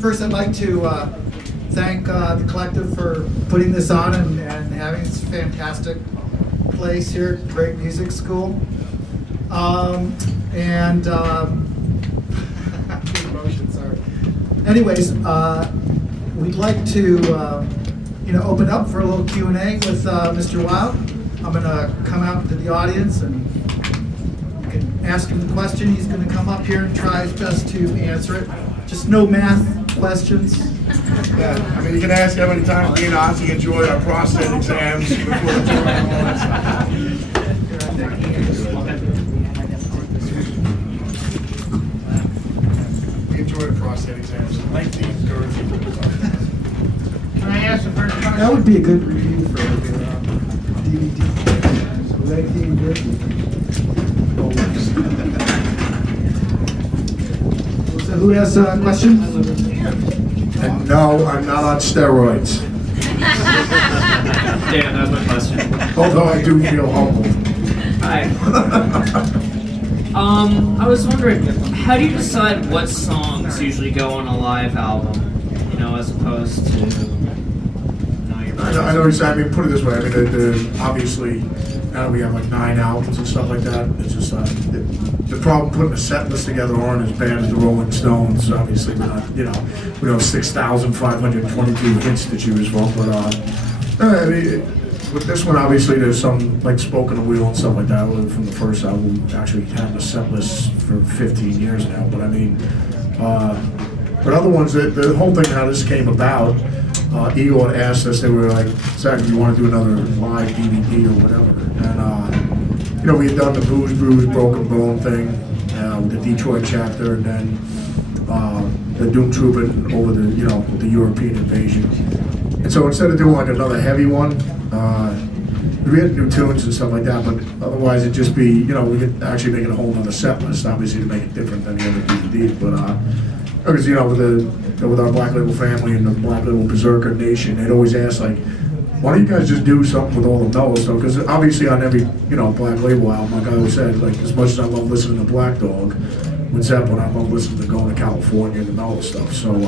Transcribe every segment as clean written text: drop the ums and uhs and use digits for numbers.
First, I'd like to thank the collective for putting this on and having this fantastic place here, great music school. Anyways, we'd like to open up for a little Q&A with Mr. Wylde. I'm going to come out to the audience and you can ask him the question. He's going to come up here and try his best to answer it. Just no math questions. Yeah, I mean, you can ask how many times me and Ozzy enjoyed our prostate exams before the tour and all that stuff. We enjoyed the prostate exams. Lengthy and girthy. Can I ask the first question? That would be a good review for DVD. Lengthy and girthy. So who has a question? And no, I'm not on steroids. Dan, that was my question. Although I do feel humbled. Hi. I was wondering, how do you decide what songs usually go on a live album, as opposed to I know exactly. I mean, put it this way. I mean, obviously, now we have like 9 albums and stuff like that. It's just the problem putting a set list together aren't as bad as the Rolling Stones. Obviously, we're not, we don't have 6,522 hits to choose from. But I mean, with this one, obviously, there's some like Spoken Wheel and stuff like that from the first album. We actually had a set list for 15 years now. But I mean, but other ones, the whole thing how this came about. Eagle had asked us, they were like, Zakk, do you want to do another live DVD or whatever? And, we had done the Booze Bruise Broken Bone thing with the Detroit chapter, and then the Doom Trooping over the, the European invasion. And so instead of doing like another heavy one, we had new tunes and stuff like that, but otherwise it'd just be, we could actually make it a whole other set list, obviously, to make it different than the other DVDs, but because with our Black Label family and the Black Label Berserker Nation, they'd always ask like, why don't you guys just do something with all the mellow stuff? Because obviously on every Black Label album, like I always said, like as much as I love listening to Black Dog with Zeppelin, I love listening to Going to California and the mellow stuff. So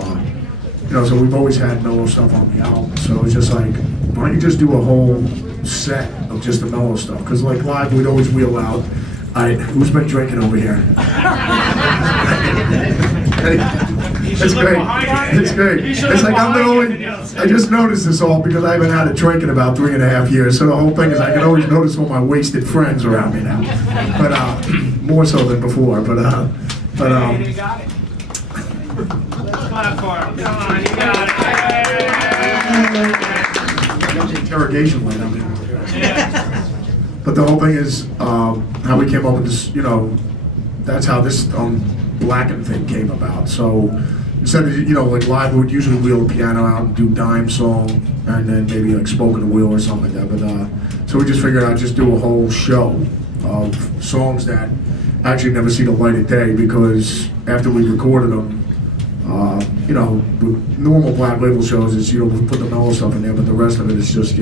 so we've always had mellow stuff on the album. So it's just like, why don't you just do a whole set of just the mellow stuff? Because like live, we'd always wheel out. Who's been drinking over here? It's great. It's great. It's like I'm the only. I just noticed this all because I haven't had a drink in about 3.5 years. So the whole thing is I can always notice all my wasted friends around me now. But more so than before. But You got it. Let's clap for him. Come on, you got it. interrogation light. I mean. But the whole thing is how we came up with this. That's how this Unblackened thing came about. So instead of like live, we would usually wheel the piano out and do dime song, and then maybe like Spoken Wheel or something like that. But so we just figured I'd just do a whole show of songs that actually never see the light of day, because after we recorded them, normal Black Label shows is we put the mellow stuff in there, but the rest of it is just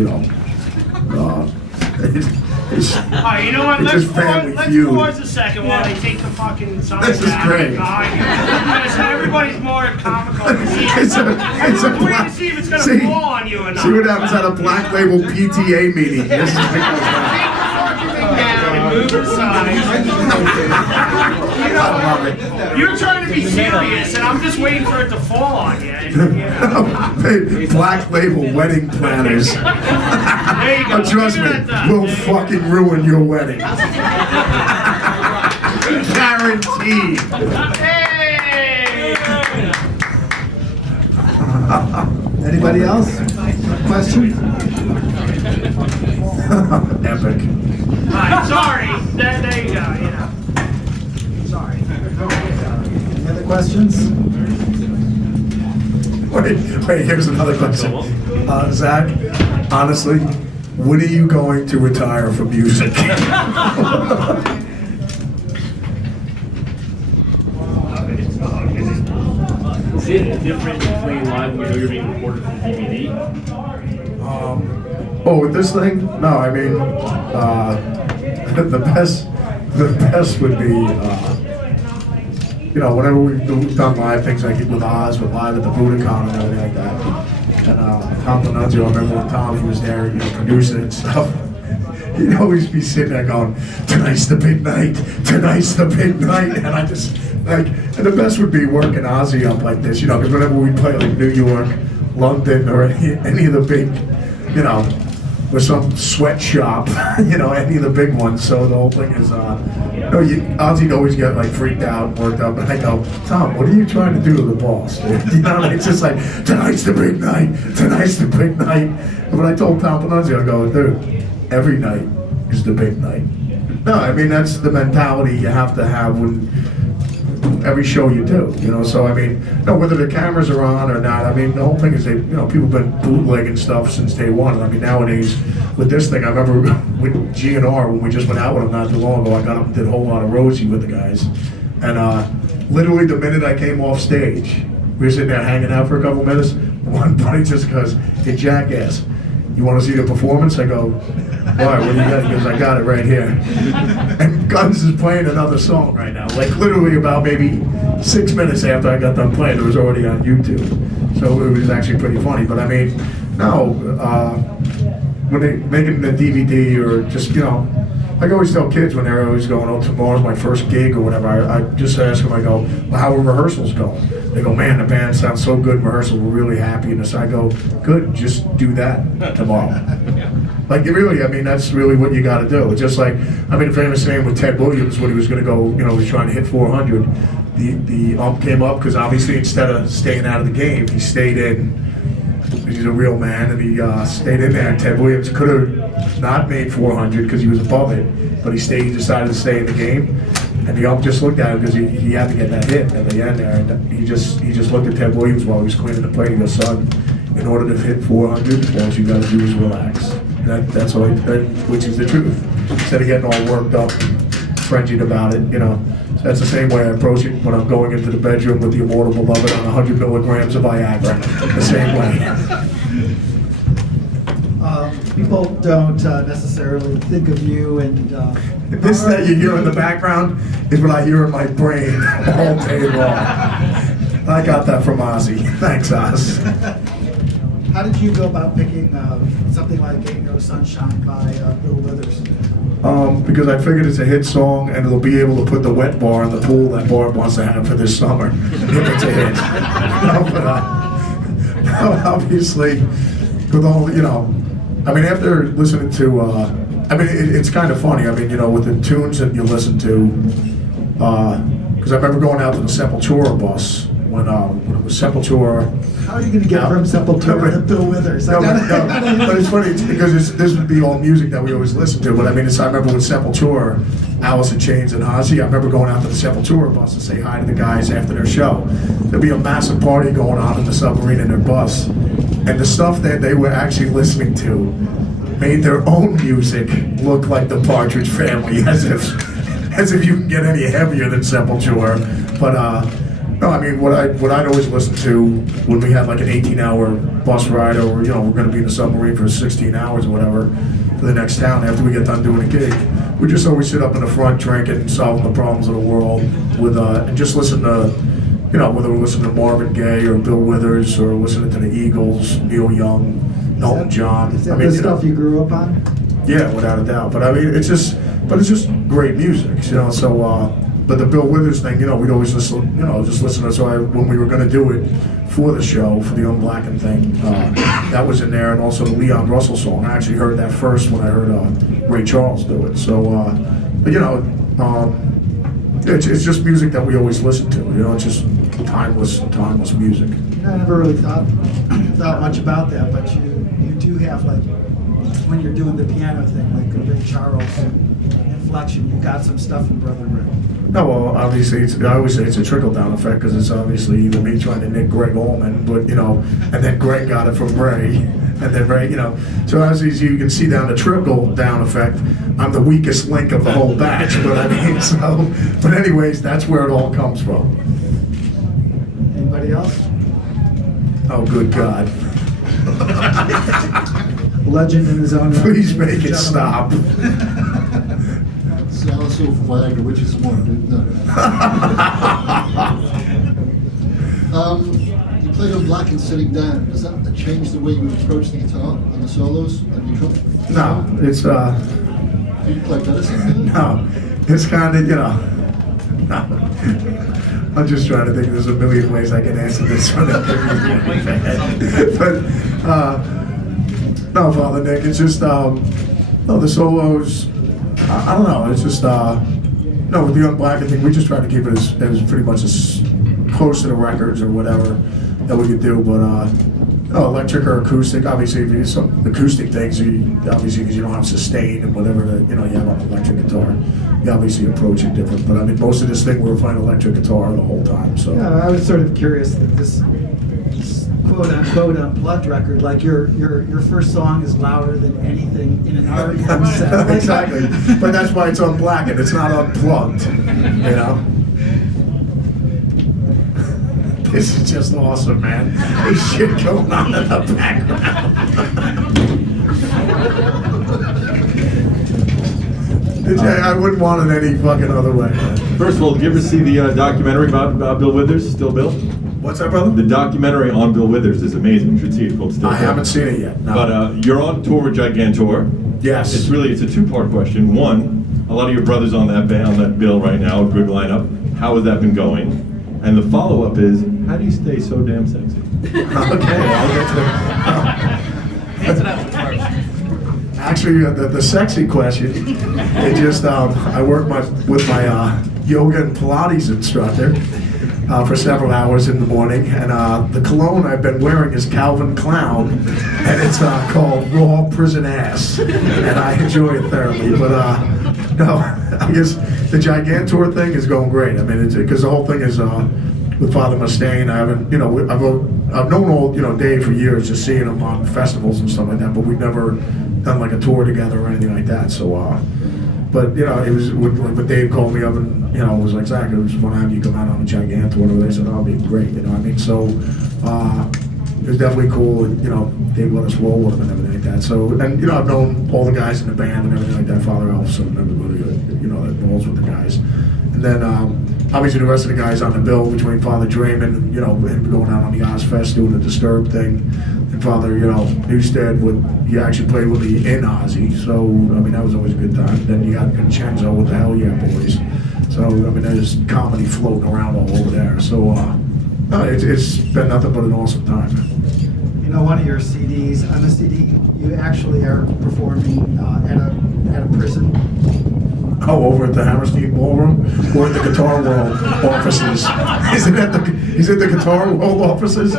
it's All right, you know what? Let's pause a second while they take the fucking song This is great. Because everybody's more comical. It's a waiting to see if it's going to fall on you or not. See what happens at a Black Label PTA meeting. This is Take the fucking thing down and move aside. You're trying to be serious, and I'm just waiting for it to fall on you. Black Label wedding planners. There you go. Trust me, we'll fucking ruin your wedding. Guaranteed. Hey! Anybody else? Question? Epic. Alright, sorry. There you go, Sorry. Any other questions? Wait, here's another question. Zakk, honestly, when are you going to retire from music? Is it different playing live when you're being recorded for the DVD? With this thing? No, I mean, the best would be, you know, whenever we've done live things like with Oz, with Live at the Budokan and everything like that. And Tom Panunzio, I remember when Tom, he was there, you know, producing and stuff. He'd always be sitting there going, tonight's the big night, tonight's the big night. And I just, like, and the best would be working Ozzy up like this, you know, because whenever we play like New York, London, or any of the big, you know, or some sweatshop, you know, any of the big ones. So the whole thing is, you know, Ozzy'd always get like freaked out, worked up, and I go, Tom, what are you trying to do to the boss? You know, it's just like, tonight's the big night, tonight's the big night. And when I told Tom Panunzio, I go, dude, every night is the big night. No, I mean, that's the mentality you have to have when every show you do, you know. So I mean, no, whether the cameras are on or not, I mean, the whole thing is you know, people have been bootlegging stuff since day one. I mean, nowadays with this thing, I remember with GNR when we just went out with them not too long ago. I got up and did a whole lot of Rosie with the guys, and literally the minute I came off stage, we were sitting there hanging out for a couple minutes. One buddy just goes, "Hey, jackass, you want to see the performance?" I go, "Why? What do you got?" He goes, "I got it right here." And Guns is playing another song right now. Like literally about maybe 6 minutes after I got done playing, it was already on YouTube. So it was actually pretty funny. But I mean, no, when they making the DVD or just, you know, I always tell kids when they're always going, "Oh, tomorrow's my first gig" or whatever, I just ask them, I go, "Well, how are rehearsals going?" They go, "Man, the band sounds so good in rehearsal, we're really happy." And so I go, "Good, just do that tomorrow." Like, really, I mean, that's really what you got to do. It's just like, I mean, the famous saying with Ted Williams when he was going to go, you know, he was trying to hit 400, the ump came up because obviously instead of staying out of the game, he stayed in. He's a real man, and he stayed in there. And Ted Williams could have not made 400 because he was above it, but he decided to stay in the game. And the ump just looked at him because he had to get that hit at the end there. And he just looked at Ted Williams while he was cleaning the plate. He goes, "Son, in order to hit 400, all you got to do is relax." And that's all, which is the truth. Instead of getting all worked up and frenzied about it, you know. So that's the same way I approach it when I'm going into the bedroom with the immortal beloved on 100 milligrams of Viagra. The same way. People don't necessarily think of you and... This that you hear in the background is what I hear in my brain all day long. I got that from Ozzy. Thanks, Oz. How did you go about picking something like Ain't No Sunshine by Bill Withers? Because I figured it's a hit song and it'll be able to put the wet bar in the pool that Barb wants to have for this summer, if it's a hit. No, but no, obviously, with all, you know, I mean, after listening to, I mean, it's kind of funny, I mean, you know, with the tunes that you listen to, because I remember going out to the Sepultura bus when it was Sepultura. How are you going to get from Sepultura to Bill Withers? No, but it's funny because this would be all music that we always listen to. But I mean, I remember with Sepultura, Alice in Chains and Ozzy, I remember going out to the Sepultura bus to say hi to the guys after their show. There'd be a massive party going on in the submarine in their bus. And the stuff that they were actually listening to made their own music look like the Partridge Family, as if you can get any heavier than Sepultura. But no, I mean, what I'd always listen to when we had like an 18-hour bus ride, or, you know, we're going to be in the submarine for 16 hours or whatever for the next town after we get done doing a gig, we just always sit up in the front drinking and solving the problems of the world with and just listen to, you know, whether we're listening to Marvin Gaye or Bill Withers or listening to the Eagles, Neil Young, Elton John. Is that the stuff you grew up on? Yeah, without a doubt. But I mean, it's just great music, you know. So. But the Bill Withers thing, you know, we'd always listen, you know, just listen to. So when we were going to do it for the show, for the Unblackened thing, that was in there, and also the Leon Russell song. I actually heard that first when I heard Ray Charles do it. So, but you know, it's just music that we always listen to. You know, it's just timeless music. You know, I never really thought much about that, but you do have, like, when you're doing the piano thing, like Ray Charles inflection, you got some stuff from Brother Rick. No, well, obviously, I always say it's a trickle-down effect because it's obviously either me trying to nick Greg Allman, but, you know, and then Greg got it from Ray, and then Ray, you know. So as you can see down the trickle-down effect, I'm the weakest link of the whole batch, but I mean, so, but anyways, that's where it all comes from. Anybody else? Oh, good God. Legend in his own right. Please make it stop. Also flag, which is one. You played Unblackened sitting down. Does that change the way you approach the guitar and the solos? And you No, it's Do you play better sitting down? no, it's kind of, no. I'm just trying to think. There's a million ways I can answer this one. But no, Father Nick. It's just no, the solos. I don't know. It's just no, with the Unblackened thing, we just try to keep it as pretty much as close to the records or whatever that we could do. But no, electric or acoustic. Obviously, if you do some acoustic things, obviously because you don't have sustain and whatever that you have on an electric guitar, you obviously approach it different. But I mean, most of this thing we were playing electric guitar the whole time. So Yeah, I was sort of curious that this quote unquote unplugged record, like your first song is louder than anything in an REM set. exactly. But that's why it's Unblackened. It's not unplugged. You know. This is just awesome, man. There's shit going on in the background. I wouldn't want it any fucking other way. First of all, did you ever see the documentary about Bill Withers, Still Bill? What's that, brother? The documentary on Bill Withers is amazing. You should see it. It's called Still I Bill. haven't seen it yet. No. But you're on tour with Gigantor. Yes. It's a two-part question. One, a lot of your brothers on that band, on that bill right now, good lineup. How has that been going? And the follow-up is, how do you stay so damn sexy? Okay, I'll get to Answer that one first. Actually, the sexy question, it just, I work with my yoga and Pilates instructor for several hours in the morning, and the cologne I've been wearing is Calvin Clown, and it's called Raw Prison Ass, and I enjoy it thoroughly, but no, I guess the Gigantor thing is going great. I mean, it's because the whole thing is with Father Mustaine. I haven't, I've known old, Dave for years, just seeing him on festivals and stuff like that, but we've never done like a tour together or anything like that. So, but it was when Dave called me up and was like, Zakk, I just want to have you come out on a Gigantor. Whatever. They said, oh, it'd be great. You know what I mean? So, it was definitely cool. And, Dave let us roll with him and everything like that. So, and I've known all the guys in the band and everything like that. Father Elf and everybody that that rolls with the guys. And then obviously the rest of the guys on the bill between Father Draymond and him going out on the Ozfest doing the Disturbed thing, and Father Newstead he actually played with me in Ozzy. So I mean that was always a good time. Then you got Vincenzo with the Hell Yeah Boys. So I mean there's comedy floating around all over there. So it's been nothing but an awesome time. One of your CDs, on the CD, you actually are performing at a prison. Oh, over at the Hammerstein Ballroom or at the Guitar World offices? Is it at the Guitar World offices?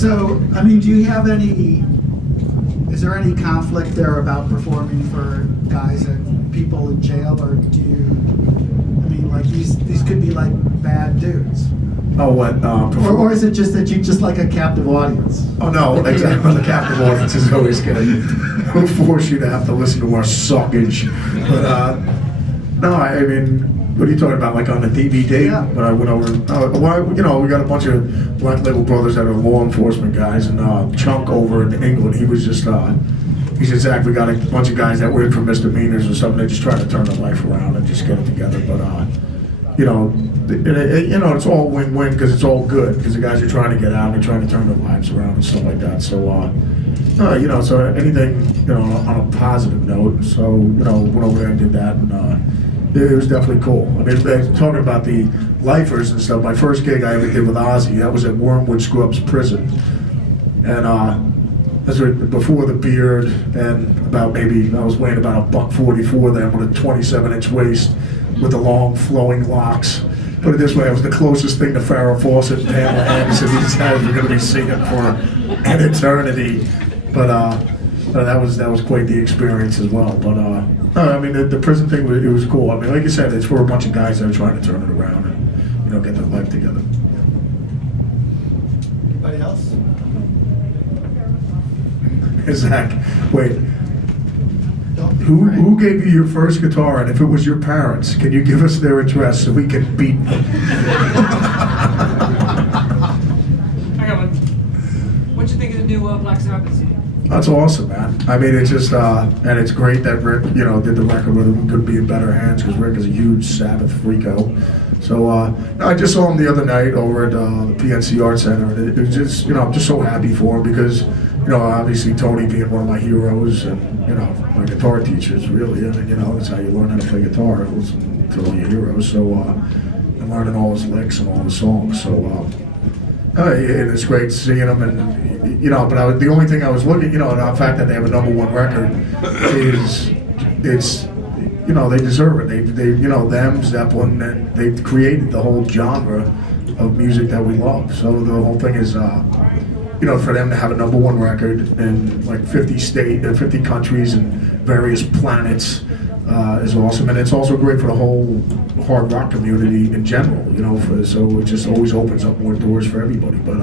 So, I mean, do you have is there any conflict there about performing for guys and people in jail, or do you, I mean, like these could be like bad dudes? Oh, what? Or is it just that you just like a captive audience? Oh, no, exactly. The captive audience is always going to force you to have to listen to our suckage. But, no, I mean, what are you talking about, like on the DVD? Yeah. When I went over, we got a bunch of Black Label brothers that are law enforcement guys, and Chunk over in England, he was just, he said, Zakk, we got a bunch of guys that were in for misdemeanors or something, they just try to turn their life around and just get it together, but, it's all win-win because it's all good because the guys are trying to get out and they're trying to turn their lives around and stuff like that. So, so anything, on a positive note. So, went over there and did that, and it was definitely cool. I mean, talking about the lifers and stuff. My first gig I ever did with Ozzy, that was at Wormwood Scrubs Prison, and that's before the beard, and I was weighing about $144 then with a 27-inch waist with the long flowing locks. Put it this way, I was the closest thing to Farrah Fawcett and Pamela Anderson these guys were going to be singing for an eternity. But that was quite the experience as well. But no, I mean the prison thing it was cool. I mean, like you said, it's for a bunch of guys that are trying to turn it around and get their life together. Anybody else? Zakk, wait. Who gave you your first guitar, and if it was your parents, can you give us their address so we can beat them? I got one. What'd you think of the new Black Sabbath CD? That's awesome, man. I mean, it's just, and it's great that Rick, did the record with him. Couldn't be in better hands because Rick is a huge Sabbath freako. So no, I just saw him the other night over at the PNC Art Center, and it was just, I'm just so happy for him because, obviously Tony being one of my heroes and, my guitar teachers, really. I mean, that's how you learn how to play guitar, listen to all your heroes. So I'm learning all his licks and all his songs. So and it's great seeing him, and but the only thing I was looking, the fact that they have a #1 record is it's. They deserve it. They them, Zeppelin, and they've created the whole genre of music that we love. So the whole thing is, for them to have a #1 record in like 50 countries and various planets is awesome. And it's also great for the whole hard rock community in general, so it just always opens up more doors for everybody. But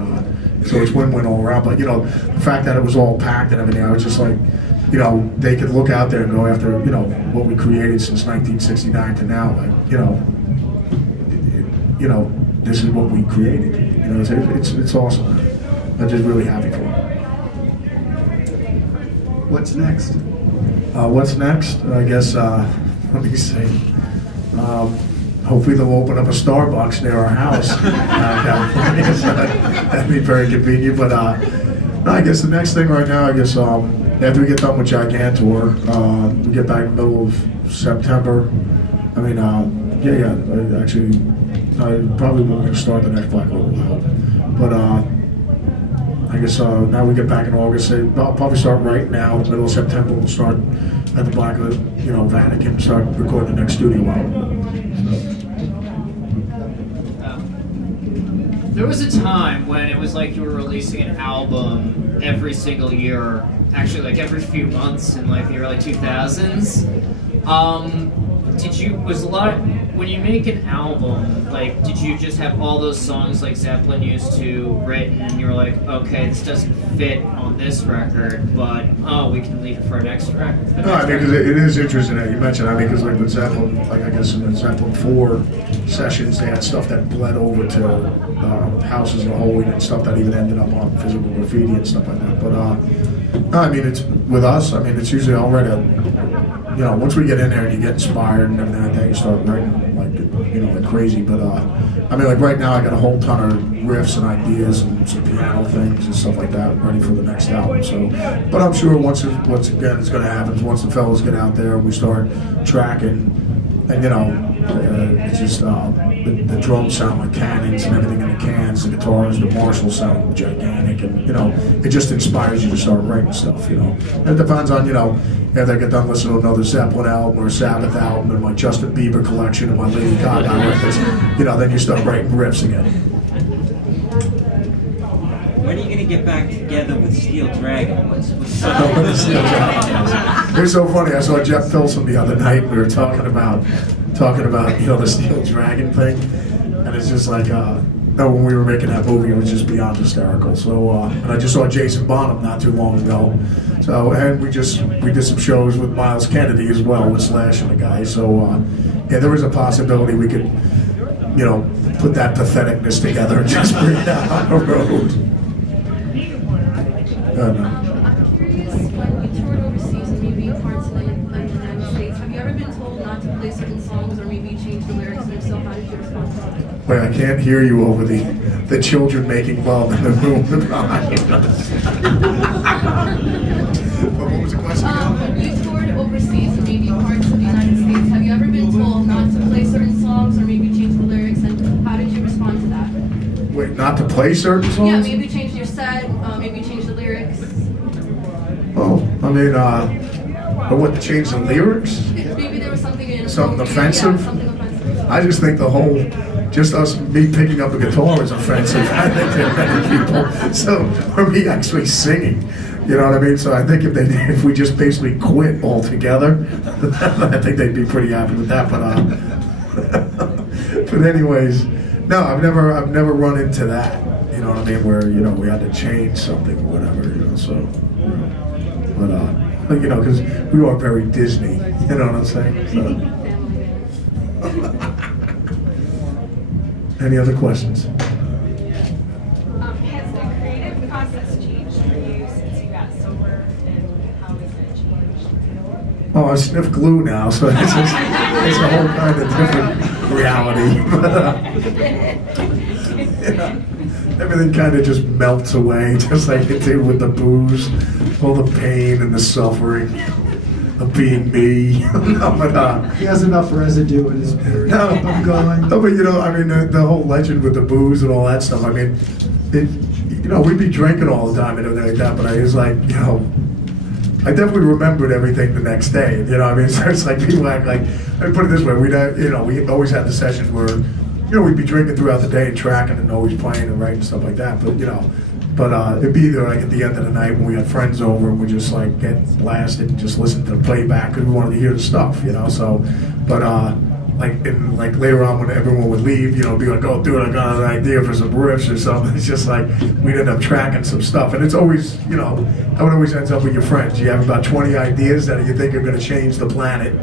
so it's win-win all around. But the fact that it was all packed and everything, I was just like, they could look out there and go after, what we created since 1969 to now, like, this is what we created. It's awesome. I'm just really happy for it. What's next? What's next? I guess, let me see. Hopefully they'll open up a Starbucks near our house. California. So that'd be very convenient. But no, I guess the next thing right now, after we get done with Gigantor, we get back in the middle of September. I mean, actually, I probably won't gonna start the next Black Label album. But I guess now we get back in August. I'll probably start right now, middle of September. We'll start at the Black, Vatican, start recording the next studio album. There was a time when it was like you were releasing an album every single year, actually like every few months in like the early 2000s. When you make an album, like, did you just have all those songs like Zeppelin used to written and you were like, okay, this doesn't fit on this record, but we can leave it for our next record? No, I mean, because it is interesting that you mentioned, because like with Zeppelin, like I guess in the Zeppelin 4 sessions, they had stuff that bled over to Houses of Holy and stuff that even ended up on Physical Graffiti and stuff like that. But no, I mean, it's with us, it's usually already, once we get in there and you get inspired and everything like that, you start writing like crazy. But like right now I got a whole ton of riffs and ideas and some piano things and stuff like that ready for the next album. So, but I'm sure once again it's going to happen once the fellas get out there and we start tracking, and it's just the drums sound like cannons and everything in the cans, the guitars, the Marshall sound gigantic, and it just inspires you to start writing stuff. And it depends on after I get done listening to another Zeppelin album or a Sabbath album and my Justin Bieber collection and my Lady Gaga records, then you start writing riffs again. When are you going to get back together with Steel Dragon? It's so funny. I saw Jeff Pilson the other night. We were talking about the Steel Dragon thing, and it's just like when we were making that movie, it was just beyond hysterical. So and I just saw Jason Bonham not too long ago. So and we did some shows with Miles Kennedy as well with Slash and the guys. So there was a possibility we could put that patheticness together and just bring it out on the road. I'm curious, when you toured overseas and maybe parts of the United States, have you ever been told not to play certain songs or maybe change the lyrics, and if so, how did you respond to that? Wait, I can't hear you over the children making love in the room behind us. What was the question again? You toured overseas and maybe parts of the United States. Have you ever been told not to play certain songs or maybe change the lyrics, and how did you respond to that? Wait, not to play certain songs? Yeah, maybe change your set, maybe change the lyrics. Oh, but what, to change the lyrics? Maybe there was something in Something offensive? Yeah, something offensive. I just think me picking up a guitar is offensive. I think to many people. So, or me actually singing, you know what I mean? So I think if we just basically quit altogether, I think they'd be pretty happy with that. But anyways, no, I've never run into that. You know what I mean? Where we had to change something or whatever. So, but because we are very Disney. You know what I'm saying? So. Any other questions? Has the creative process changed for you since you got sober, and how has it changed? Oh, I sniff glue now, so it's a whole kind of different reality. Yeah. Everything kind of just melts away, just like it did with the booze, all the pain and the suffering of being me. No, but, He has enough residue in his beard. no, I'm going. no, but you know, I mean, the whole legend with the booze and all that stuff. I mean, you know, we'd be drinking all the time and everything like that. But I was like, you know, I definitely remembered everything the next day. You know, what I mean, so it's like people act like. I put it this way: we always had the sessions where, you know, we'd be drinking throughout the day and tracking and always playing and writing and stuff like that. But you know, it'd be either like at the end of the night when we had friends over and we just like get blasted and just listen to the playback because we wanted to hear the stuff, you know. So, but like later on when everyone would leave, you know, be like, oh dude, I got an idea for some riffs or something. It's just like we'd end up tracking some stuff, and it's always, you know, how it always ends up with your friends. You have about 20 ideas that you think are going to change the planet,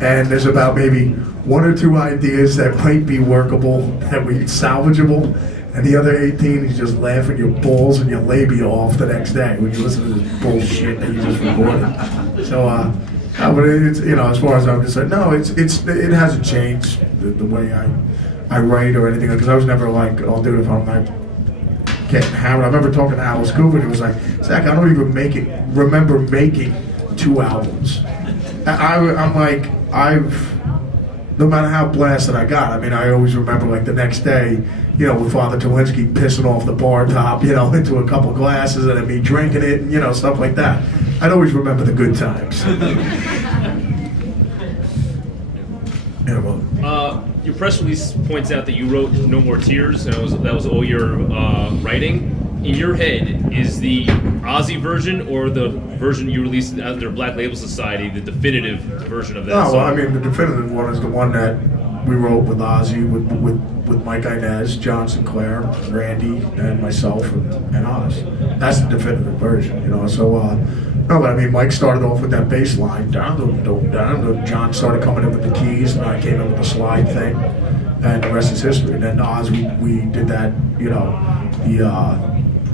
and there's about maybe 1 or 2 ideas that might be workable, that we salvageable, and the other 18 is just laughing your balls and your labia off the next day when you listen to this bullshit that you just recorded. So, but it's, you know, as far as I'm concerned, no, it hasn't changed the way I write or anything, because I was never like, oh dude, if I'm not getting hammered. I remember talking to Alice Cooper and he was like, Zakk, I don't even remember making 2 albums. I'm like, no matter how blasted I got, I mean, I always remember like the next day, you know, with Father Tolinski pissing off the bar top, you know, into a couple glasses and then me drinking it and, you know, stuff like that. I'd always remember the good times. Yeah, well. Your press release points out that you wrote No More Tears, and that was all your writing. In your head, is the Ozzy version or the version you released under Black Label Society the definitive version of that song? No, well, I mean, the definitive one is the one that we wrote with Ozzy, with Mike Inez, John Sinclair, Randy, and myself, and Oz. That's the definitive version, you know. So, no, but I mean, Mike started off with that bass line, down. John started coming in with the keys, and I came in with the slide thing, and the rest is history. And then Oz, we did that, you know,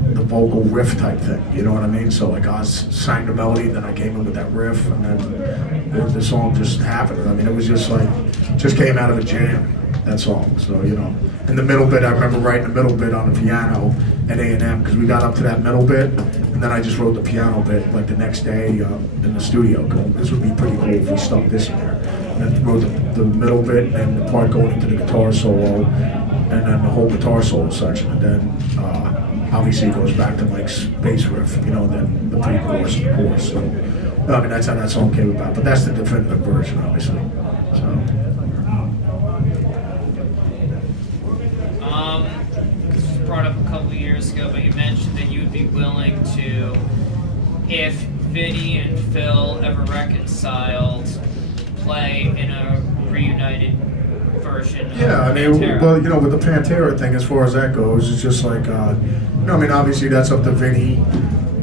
the vocal riff type thing, you know what I mean? So like Oz sang the melody, then I came in with that riff, and then the song just happened. I mean, it was just like, just came out of a jam, that song. So, you know, and the middle bit, I remember writing the middle bit on the piano at A&M, because we got up to that middle bit, and then I just wrote the piano bit like the next day in the studio, going, this would be pretty cool if we stuck this in there. And then wrote the middle bit and the part going into the guitar solo, and then the whole guitar solo section, and then obviously it goes back to Mike's bass riff, you know, then the pre-chorus and the chorus. So, I mean, that's how that song came about. But that's the definitive version, obviously. So. This was brought up a couple of years ago, but you mentioned that you would be willing to, if Vinny and Phil ever reconciled, play in a reunited version. Yeah, I mean, well, you know, with the Pantera thing, as far as that goes, it's just like, you know, I mean, obviously that's up to Vinny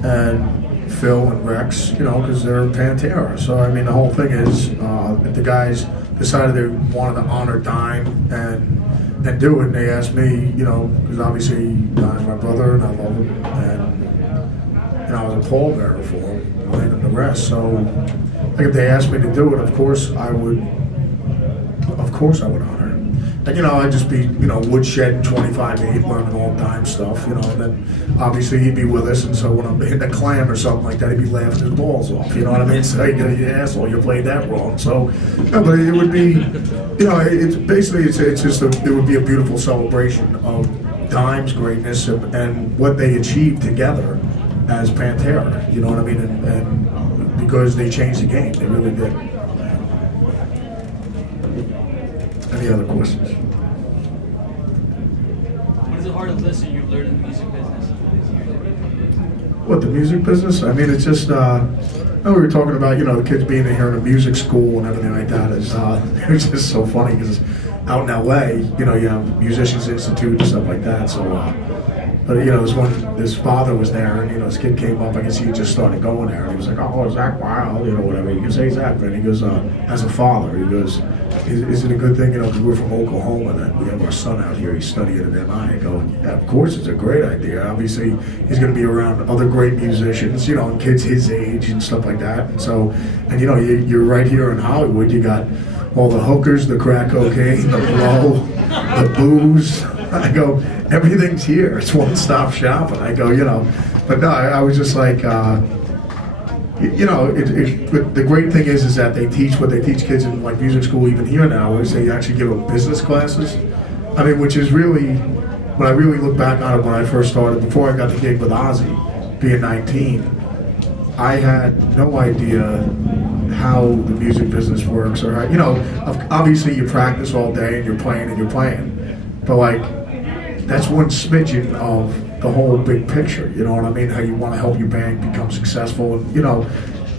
and Phil and Rex, you know, because they're Pantera. So, I mean, the whole thing is, if the guys decided they wanted to honor Dime and do it, and they asked me, you know, because obviously Dime's my brother and I love him, and I was a pallbearer for him, and the rest. So, like, if they asked me to do it, of course I would honor him. And, you know, I'd just be, you know, woodshed 25-8, learning all Dime stuff, you know, and then obviously he'd be with us, and so when I'm hitting a clam or something like that, he'd be laughing his balls off, you know what I mean? So, you asshole, you played that wrong. So, no, but it would be, you know, it's basically, it's just, it would be a beautiful celebration of Dime's greatness and what they achieved together as Pantera, you know what I mean? And because they changed the game, they really did. Any other questions? What is the hardest lesson you've learned in the music business? What, the music business? I mean, it's just, we were talking about, you know, the kids being here in a music school and everything like that. It's just so funny because out in LA, you know, you have Musicians Institute and stuff like that. So, but, you know, his father was there, and, you know, his kid came up, I guess he just started going there, and he was like, oh, Zakk Wylde, you know, whatever. You can say Zakk, man. He goes, as a father, he goes, is it a good thing, you know, because we're from Oklahoma, that we have our son out here, he's studying at MI. I go, yeah, of course, it's a great idea. Obviously, he's going to be around other great musicians, you know, and kids his age and stuff like that. And so, and, you know, you're right here in Hollywood, you got all the hookers, the crack cocaine, the blow, the booze. I go, everything's here. It's one-stop shopping. I go, but no, I was just like, the great thing is that they teach what they teach kids in like music school even here now is they actually give them business classes. I mean, which is really, when I really look back on it when I first started, before I got the gig with Ozzy, being 19, I had no idea how the music business works or how, obviously you practice all day and you're playing, but like, that's one smidgen of the whole big picture, you know what I mean? How you want to help your band become successful, and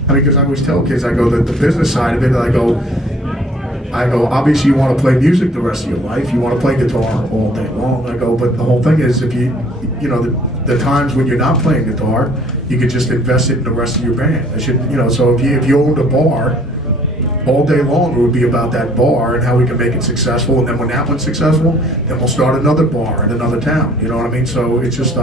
because I always tell kids, I go, the business side of it, I go, obviously you want to play music the rest of your life, you want to play guitar all day long, I go, but the whole thing is if the times when you're not playing guitar, you could just invest it in the rest of your band. So if you owned a bar, all day long it would be about that bar and how we can make it successful, and then when that one's successful, then we'll start another bar in another town, you know what I mean? So it's just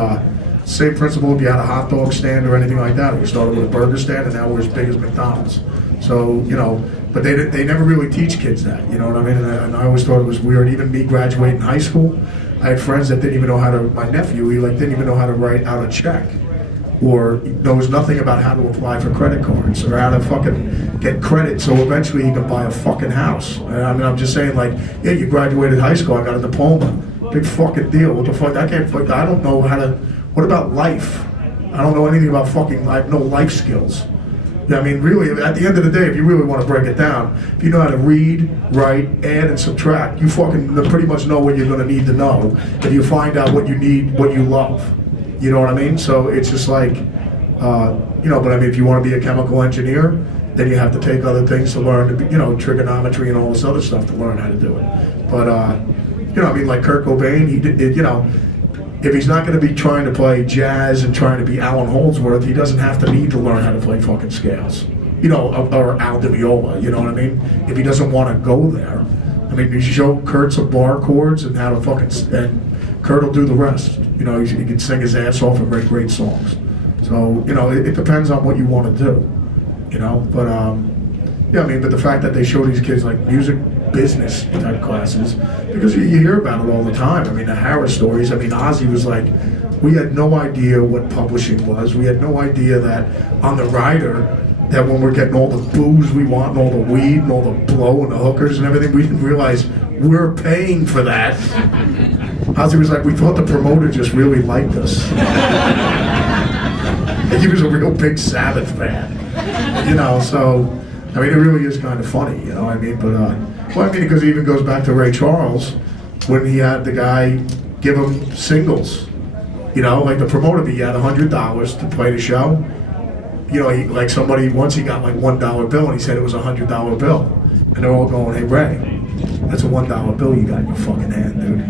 same principle if you had a hot dog stand or anything like that. We started with a burger stand and now we're as big as McDonald's. So, but they never really teach kids that, you know what I mean? And I always thought it was weird. Even me graduating high school, I had friends that didn't even know how to, my nephew, he didn't even know how to write out a check, or knows nothing about how to apply for credit cards or how to fucking get credit so eventually he can buy a fucking house. I mean, I'm just saying, like, yeah, you graduated high school, I got a diploma, big fucking deal. What the fuck? I don't know how to, what about life? I don't know anything about fucking, I have no life skills. I mean, really, at the end of the day, if you really want to break it down, if you know how to read, write, add, and subtract, you fucking pretty much know what you're going to need to know if you find out what you need, what you love. You know what I mean? So it's just like, but I mean, if you want to be a chemical engineer, then you have to take other things to learn to be, trigonometry and all this other stuff to learn how to do it. But, I mean, like Kurt Cobain, he did, if he's not going to be trying to play jazz and trying to be Alan Holdsworth, he doesn't have to need to learn how to play fucking scales, or Al Di Meola, you know what I mean? If he doesn't want to go there, I mean, you show Kurt some bar chords and how to fucking, and Kurt will do the rest. He can sing his ass off and write great songs. So, it depends on what you want to do, but, but the fact that they show these kids like music business type classes, because you hear about it all the time. I mean, the Harris stories, I mean, Ozzy was like, we had no idea what publishing was. We had no idea that on the rider, that when we're getting all the booze we want and all the weed and all the blow and the hookers and everything, we didn't realize we're paying for that. Ozzy was like, we thought the promoter just really liked us. He was a real big Sabbath fan, so, I mean, it really is kind of funny, I mean, but, because it even goes back to Ray Charles, when he had the guy give him singles, like the promoter, he had $100 to play the show, like somebody, once he got like $1 bill, and he said it was a $100 bill, and they're all going, hey, Ray, that's a $1 bill you got in your fucking hand, dude.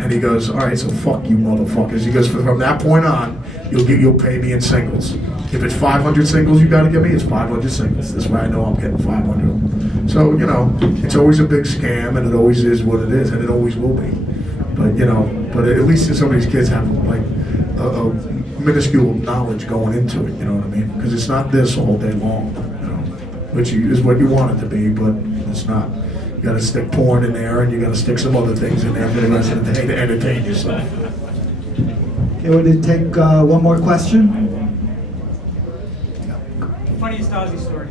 And he goes, all right, so fuck you motherfuckers. He goes, from that point on, you'll pay me in singles. If it's 500 singles you gotta give me, it's 500 singles. That's why I know I'm getting 500. So, it's always a big scam, and it always is what it is, and it always will be. But, but at least some of these kids have, like, a minuscule knowledge going into it, you know what I mean? Because it's not this all day long, which is what you want it to be, but it's not. You gotta stick porn in there, and you gotta stick some other things in there for the rest of the day to entertain yourself. Okay, we're gonna take one more question. Funniest Ozzy story.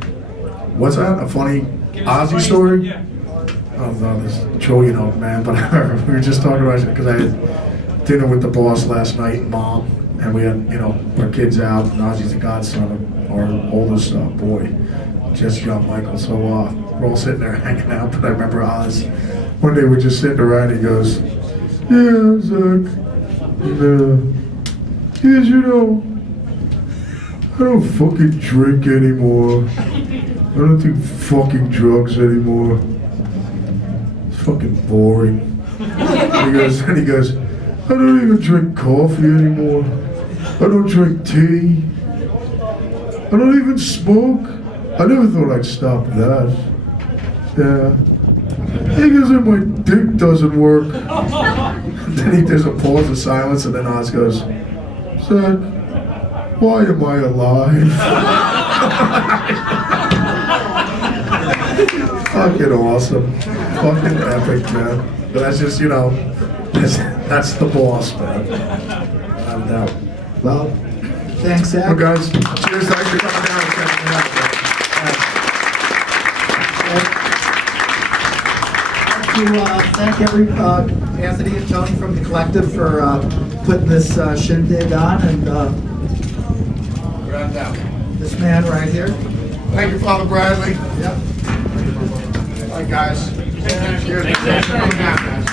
What's that? A funny Ozzy story? Yeah. Oh no, there's a trillion of them, man. But we were just talking about it because I had dinner with the boss last night, and Mom, and we had, our kids out, and Ozzy's the godson of our oldest boy, just young Michael. So we're all sitting there hanging out. But I remember Oz, one day we're just sitting around, he goes, yeah, Zakk, yes, I don't fucking drink anymore. I don't do fucking drugs anymore. It's fucking boring. And he goes, I don't even drink coffee anymore. I don't drink tea. I don't even smoke. I never thought I'd stop that. Yeah. He goes, and my dick doesn't work. And then there's a pause of silence, and then Oz goes, Zakk, why am I alive? Fucking awesome. Fucking epic, man. But that's just, you know, that's the boss, man. Without a doubt. Well, thanks, Zach. Well, guys, cheers. Thanks for coming down and checking me out, man. Thank Anthony and Tony from the collective for putting this shindig on, and this man right here. Thank you, Father Bradley. Yep. All right, guys. Cheers. Thanks, Zach. Thanks for coming down, guys.